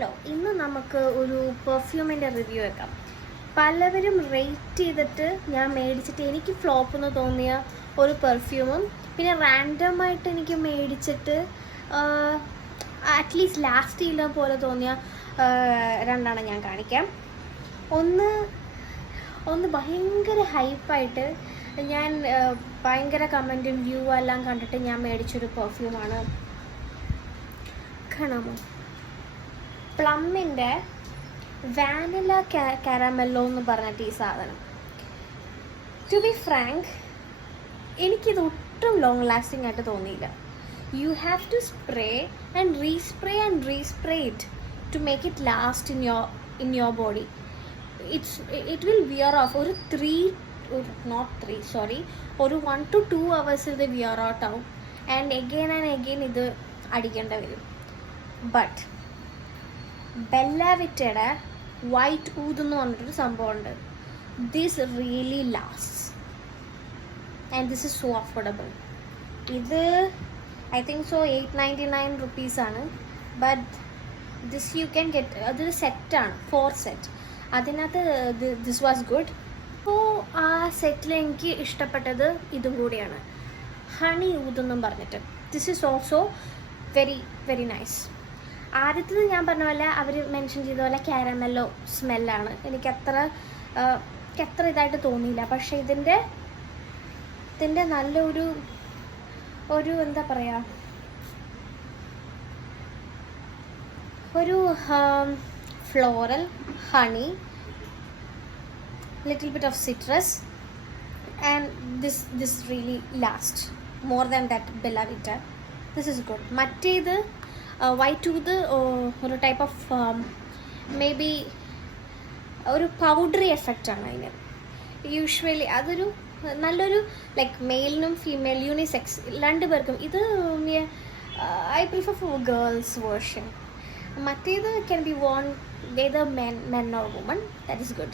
Hello, ഇന്ന് നമുക്ക് ഒരു പെർഫ്യൂമിൻ്റെ റിവ്യൂ വെക്കാം. പലവരും റേറ്റ് ചെയ്തിട്ട് ഞാൻ മേടിച്ചിട്ട് എനിക്ക് ഫ്ലോപ്പ് എന്ന് തോന്നിയ ഒരു പെർഫ്യൂമും പിന്നെ റാൻഡമായിട്ട് എനിക്ക് മേടിച്ചിട്ട് അറ്റ്ലീസ്റ്റ് ലാസ്റ്റ് ഇല്ല പോലെ തോന്നിയ രണ്ടെണ്ണം ഞാൻ കാണിക്കാം. ഒന്ന് ഭയങ്കര ഹൈപ്പായിട്ട് ഞാൻ ഭയങ്കര കമൻറ്റും വ്യൂ എല്ലാം കണ്ടിട്ട് ഞാൻ മേടിച്ചൊരു പെർഫ്യൂമാണ്. കാണാമോ? പ്ലമ്മിൻ്റെ വാനില കാരമെല്ലോ എന്ന് പറഞ്ഞിട്ട് ഈ സാധനം. ടു ബി ഫ്രാങ്ക്, എനിക്കിത് ഒട്ടും ലോങ് ലാസ്റ്റിംഗ് ആയിട്ട് തോന്നിയില്ല. You have to spray and respray it to make it last in your body. It will wear off ഒരു 1 to 2 hours ഇത് വിയർ ഔട്ട് ആവും. ആൻഡ് എഗെയിൻ ഇത് അടിക്കേണ്ടി വരും. ബട്ട് ബെല്ല വിറ്റയുടെ വൈറ്റ് ഊത് എന്ന് പറഞ്ഞിട്ടൊരു സംഭവമുണ്ട്. This really last and this is so affordable. ഇത് ഐ തിങ്ക് സോ 899 റുപ്പീസാണ്. But this you can get, അതൊരു സെറ്റാണ്, 4 സെറ്റ്. അതിനകത്ത് ദിസ് വാസ് ഗുഡ്. അപ്പോൾ ആ സെറ്റിൽ എനിക്ക് ഇഷ്ടപ്പെട്ടത് ഇതും കൂടിയാണ്, ഹണി ഊതെന്നും പറഞ്ഞിട്ട്. This is also very very nice. ആദ്യത്തത് ഞാൻ പറഞ്ഞ പോലെ അവർ മെൻഷൻ ചെയ്ത പോലെ കാരമെല്ലോ സ്മെല്ലാണ്. എനിക്ക് അത്ര ഇതായിട്ട് തോന്നിയില്ല. പക്ഷേ ഇതിൻ്റെ നല്ലൊരു എന്താ പറയുക, ഒരു floral, honey, little bit of citrus, and this really lasts more than that Bella Vita. This is good. മറ്റേത് വൈറ്റ് ടൂത്ത് ഒരു ടൈപ്പ് ഓഫ് മേ ബി ഒരു പൗഡറി എഫക്റ്റാണ് അതിന്. യൂഷ്വലി അതൊരു നല്ലൊരു ലൈക്ക് മെയിലിനും ഫീമെയിൽ യൂണിസെക്സ് രണ്ടുപേർക്കും. ഇത് I prefer for girls version. മറ്റേത് can be worn either men or woman. That is good.